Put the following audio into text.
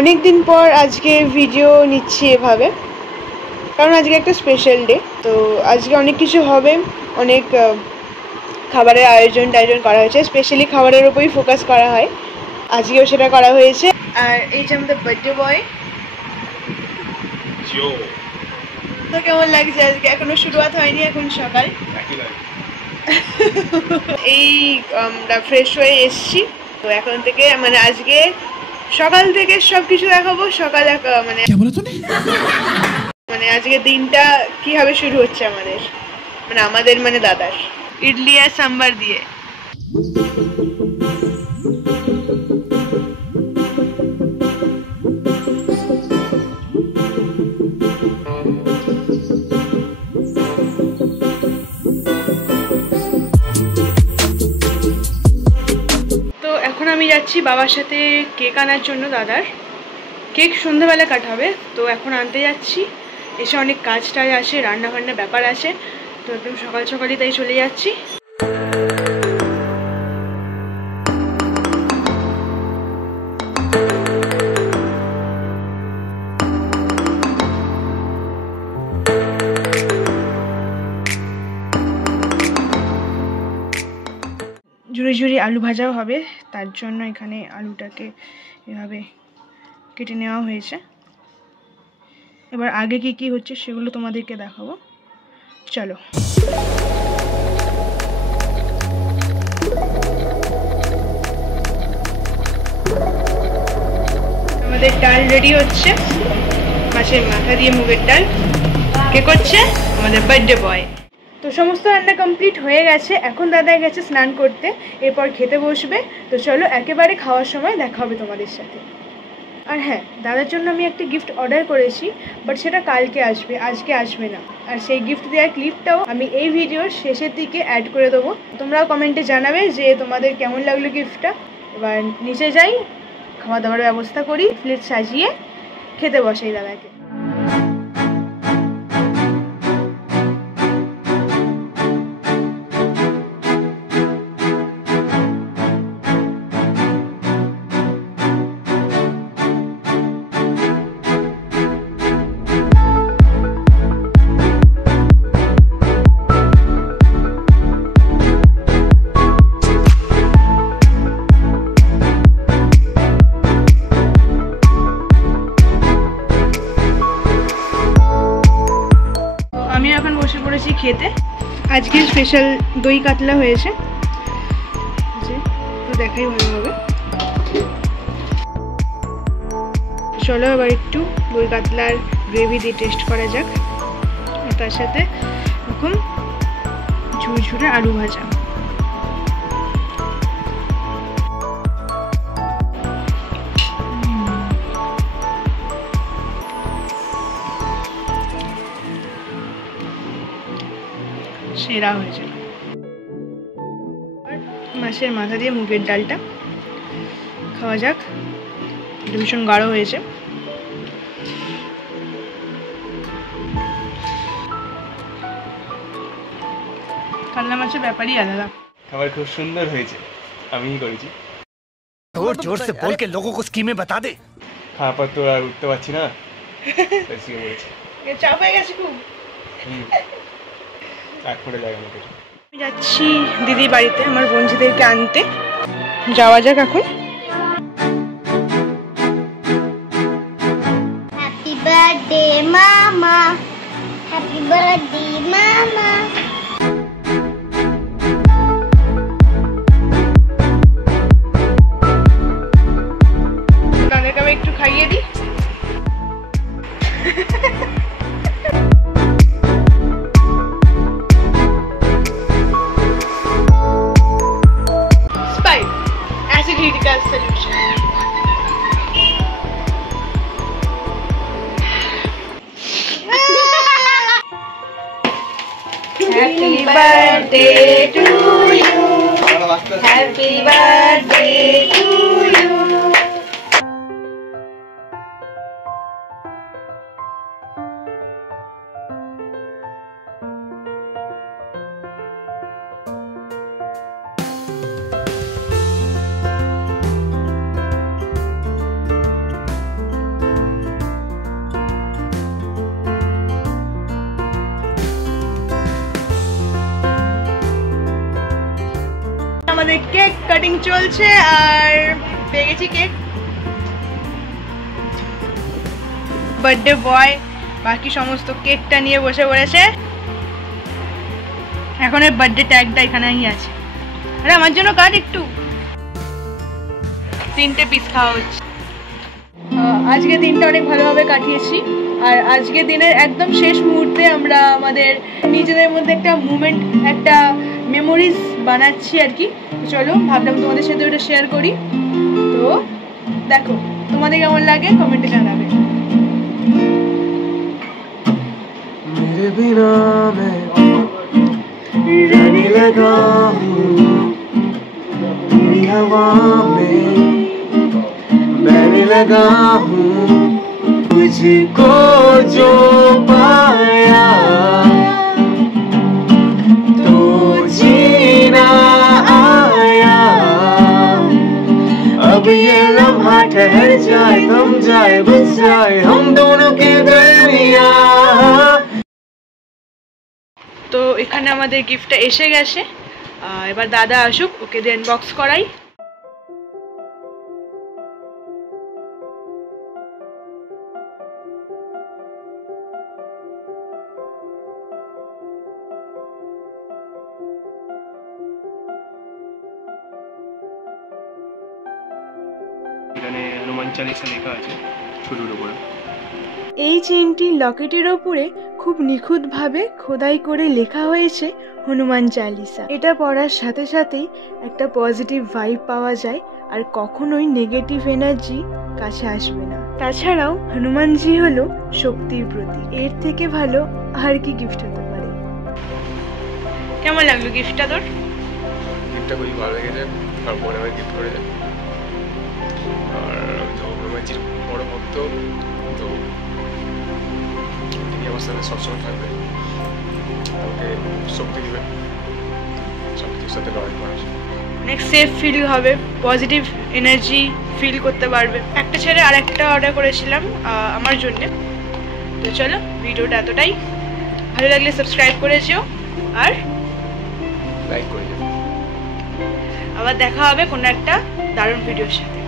অনেক দিন পর আজকে ভিডিও নিচ্ছি এভাবে, কারণ আজকে একটা স্পেশাল ডে। তো আজকে অনেক কিছু হবে, অনেক খাবারের আয়োজন করা হয়েছে। স্পেশালি খাবারের উপরই ফোকাস করা হয়, আজকেও সেটা করা হয়েছে। আর এই যে আমাদের বার্থডে বয়, তো কেমন লাগছে আজকে? এখনো শুরুয়াত হয়নি, এখন সকাল। এই আমরা ফ্রেশ হয়ে এসছি, তো এখন থেকে মানে আজকে সকাল থেকে সবকিছু দেখাবো। সকাল মানে আজকে দিনটা কিভাবে শুরু হচ্ছে আমাদের মানে দাদার ইডলি আর সাম্বার দিয়ে। তো এখন আমি যাচ্ছি বাবার সাথে কেক আনার জন্য। দাদার কেক সন্ধ্যাবেলা কাটাবে, তো এখন আনতে যাচ্ছি। এসে অনেক কাজ টাজ আছে, রান্না বান্না ব্যাপার আছে, তো একদম সকাল সকালই তাই চলে যাচ্ছি। ঝুড়ি ঝুড়ি আলু ভাজাও হবে, তার জন্য এখানে আলুটাকে এভাবে কেটে নেওয়া হয়েছে। এবার আগে কি কি হচ্ছে সেগুলো তোমাদেরকে দেখাবো, চলো। আমাদের ডাল রেডি হচ্ছে, মাছের মাথা দিয়ে মুগের ডাল। কে করছে? আমাদের বার্থডে বয়। তো সমস্ত রান্না কমপ্লিট হয়ে গেছে, এখন দাদা গেছে স্নান করতে, এরপর খেতে বসবে। তো চলো একেবারে খাওয়ার সময় দেখা হবে তোমাদের সাথে। আর হ্যাঁ, দাদার জন্য আমি একটা গিফট অর্ডার করেছি, বাট সেটা কালকে আসবে, আজকে আসবে না। আর সেই গিফট দেওয়ার ক্লিপটাও আমি এই ভিডিওর শেষের দিকে অ্যাড করে দেবো। তোমরাও কমেন্টে জানাবে যে তোমাদের কেমন লাগলো গিফটটা। এবার নিচে যাই, খাওয়া দাওয়ার ব্যবস্থা করি, প্লেট সাজিয়ে খেতে বসাই দাদাকে। আমি এখন বসে পড়েছি খেতে। আজকে স্পেশাল দই কাতলা হয়েছে, তো দেখাই ভালোভাবে। চলো এবার একটু দই কাতলার গ্রেভি দিয়ে টেস্ট করা যাক। তার সাথে এখন ঝুরঝুরে আলু ভাজা। সেরা হয়েছিল। মাছের মাথা দিয়ে মুগের ডালটা খাওয়া যাক, এটা ভীষণ গাঢ় হয়েছে। কাতলা মাছের ব্যাপারই আলাদা। খাবার খুব সুন্দর হয়েছে, আমিই করেছি। जोर जोर से बोल के लोगों को स्कीमें बता दे। খাওয়ার পর তো আর উঠতে পারছি না, তাই শুয়ে পড়েছি। চাপ হয়ে গেছে খুব। এক করে লাগে আমাকে। আমি যাচ্ছি দিদির বাড়িতে আমার বন্ধুদেরকে আনতে, যাওয়া যাক এখন। হ্যাপি বার্থডে মামা, হ্যাপি বার্থডে মামা। তাদেরকে আমি একটু খাইয়ে দিই। Sprite, acid heat solution. Happy birthday to you. Happy birthday to you. Cake cutting চলছে আর পেয়ে গেছি কেক। বার্থডে বয় বাকি সমস্ত কেকটা নিয়ে বসে পড়েছে। এখন এর বার্থডে ট্যাগটা এখানেই আছে। আরে আমার জন্য কাট একটু, 3টে পিস খাওয়া হচ্ছে। আজকে দিনটা অনেক ভালোভাবে কাটিয়েছি আর আজকে দিনের একদম শেষ মুহূর্তে আমরা আমাদের নিজেদের মধ্যে একটা মুমেন্ট, একটা মেমোরিজ বানাচ্ছি আর কি। চলো ভাবলাম তোমাদের সাথে ওটা শেয়ার করি। তো দেখো তোমাদের কেমন লাগে কমেন্টে জানাবে। मेरे बिना मैं रहने लगा हूँ, तेरी हवा में बहने लगा हूँ, तुझको जो पाया तो जीना आया। अब ये लम्हा ठहर जाए, थम जाए, बस जाए हम दोनों के दरमियाँ। তো এখানে আমাদের গিফটটা এসে গেছে। এবার দাদা আসুক, ওকে দিয়ে আনবক্স করাই। এখানে হনুমান চালিসা লেখা আছে শুরুর উপরে। এই চেনটি লকেটের ওপরে খুব নিখুঁতভাবে খোদাই করে লেখা হয়েছে হনুমান চালিসা। এটা পড়ার সাথে সাথেই একটা পজিটিভ ভাইব পাওয়া যায় আর কখনোই নেগেটিভ এনার্জি কাছে আসবে না। তাছাড়াও হনুমানজি হলো শক্তির প্রতীক, এর থেকে ভালো আর কি গিফট হতে পারে। কেমন লাগলো গিফটটা তোর? গিফটটা খুবই ভালো লেগেছে, আর পরে আমার গিফট করে যায়। আর আমি তো হনুমানজির বড় ভক্ত, তো তিনি আমার সাথে সবসময় থাকবে, আমাকে শক্তি দেবে সব কিছুর সাথে লড়াই করার। অনেক সেফ ফিল হবে, পজিটিভ এনার্জি ফিল করতে পারবে। একটা ছেড়ে আর একটা অর্ডার করেছিলাম আমার জন্যে। তো চলো ভিডিওটা এতটাই, ভালো লাগলে সাবস্ক্রাইব করে যেও আর লাইক করে যাবে। আবার দেখা হবে কোনো একটা দারুণ ভিডিওর সাথে।